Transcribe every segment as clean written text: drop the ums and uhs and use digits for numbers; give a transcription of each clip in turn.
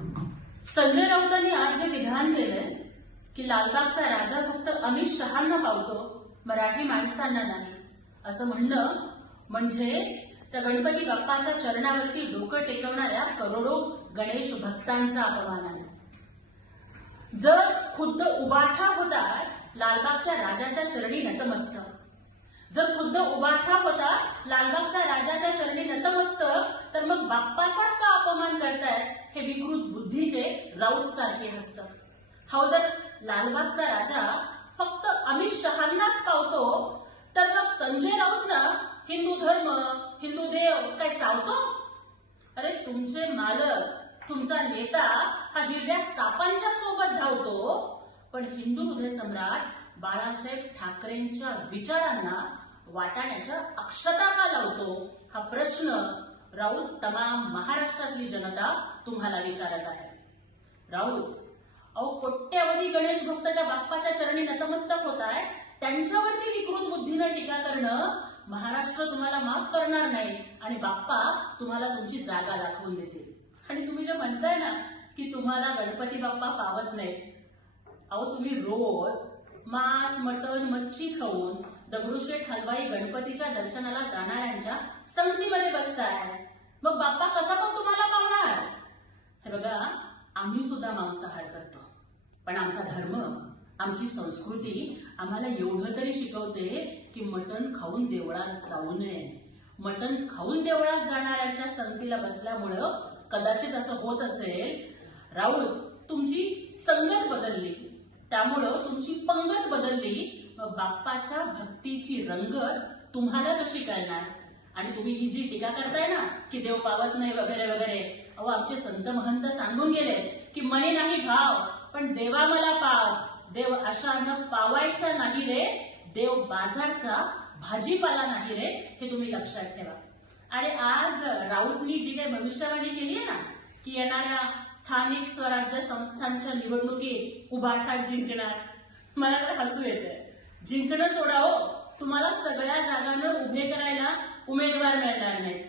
संजय राऊतांनी आज जे विधान केलंय की लालबागचा राजा फक्त अमित शहांना पावतो, मराठी माणसांना नाही, असं म्हणणं म्हणजे त्या गणपती बाप्पाच्या चरणावरती डोकं टेकवणाऱ्या करोडो गणेश भक्तांचा अपमान आहे. जर खुद्द उबाठा होता लालबागच्या राजाच्या चरणी नतमस्तक, जर खुद्द उबाठा होता लालबागच्या राजाच्या चरणी नतमस्तक, तर मग बाप्पाचाच का अपमान करतायत हे विकृत बुद्धीचे राऊत सारखे हसत. हा जर लालबागचा राजा फक्त अमित शहांनाच पावतो, तर मग संजय राऊतला हिंदू धर्म, हिंदू देव काय चावतो? अरे तुमचे मालक, तुमचा नेता हा हिरव्या सापांच्या सोबत धावतो, पण हिंदू हृदय सम्राट बाळासाहेब ठाकरेंच्या विचारांना वाटाण्याच्या अक्षता का लावतो? हा प्रश्न राऊत तमाम महाराष्ट्रातली जनता तुम्हाला विचारत आहे. राऊत, अहो कोट्यावधी गणेश भक्ताच्या बाप्पाच्या चरणी नतमस्तक होत आहे, त्यांच्यावरती विकृत बुद्धीनं टीका करणं महाराष्ट्र तुम्हाला माफ करणार नाही आणि बाप्पा तुम्हाला तुमची जागा दाखवून देतील. आणि तुम्ही जे म्हणताय ना की तुम्हाला गणपती बाप्पा पावत नाही, अहो तुम्ही रोज मांस, मटण, मच्छी खाऊन दगडूशेठ हलवाई गणपतीच्या दर्शनाला जाणाऱ्यांच्या संगतीमध्ये बसताय, मग बाप्पा कसा पण तुम्हाला पावणार? हे बघा, आम्ही सुद्धा मांसाहार करतो, पण आमचा धर्म, आमची संस्कृती आम्हाला एवढं तरी शिकवते की मटण खाऊन देवळात जाऊ नये. मटण खाऊन देवळात जाणाऱ्यांच्या संगतीला बसल्यामुळं कदाचित असं होत असेल. राऊत, तुमची संगत बदलली, त्यामुळं तुमची पंगत बदलली, मग बाप्पाच्या भक्तीची रंगत तुम्हाला कशी कळणार? आणि तुम्ही ही जी टीका करताय ना की देव पावत नाही वगैरे वगैरे, अहो आमचे संत महंत सांगून गेले की मनी नाही भाव, पण देवा मला पाव. देव अशानं पावायचा नाही रे, देव बाजारचा भाजीपाला नाही रे, हे तुम्ही लक्षात ठेवा. आणि आज राऊतनी जी काही भविष्यवाणी केली आहे ना की येणाऱ्या स्थानिक स्वराज्य संस्थांच्या निवडणुकीत उभाठात जिंकणार, मला तर हसू येते. जिंकणं सोडावो, तुम्हाला सगळ्या जागांवर उभे करायला उमेदवार मिळणार नाहीत.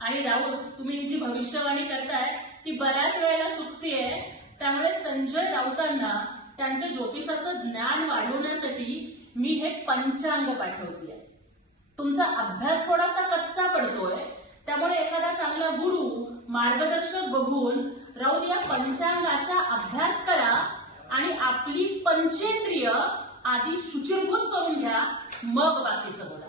आणि राऊत, तुम्ही जी भविष्यवाणी करताय ती बऱ्याच वेळेला चुकतीये. त्यामुळे संजय राऊतांना त्यांच्या ज्योतिषाचं ज्ञान वाढवण्यासाठी मी हे पंचांग पाठवतेय. तुमचा अभ्यास थोडासा कच्चा पडतोय, त्यामुळे एखादा चांगला गुरु, मार्गदर्शक बघून राऊत या पंचांगाचा अभ्यास करा आणि आपली पंचेंद्रिय आधी शुचिर्भूत करून घ्या, मग बाकीचं बोला.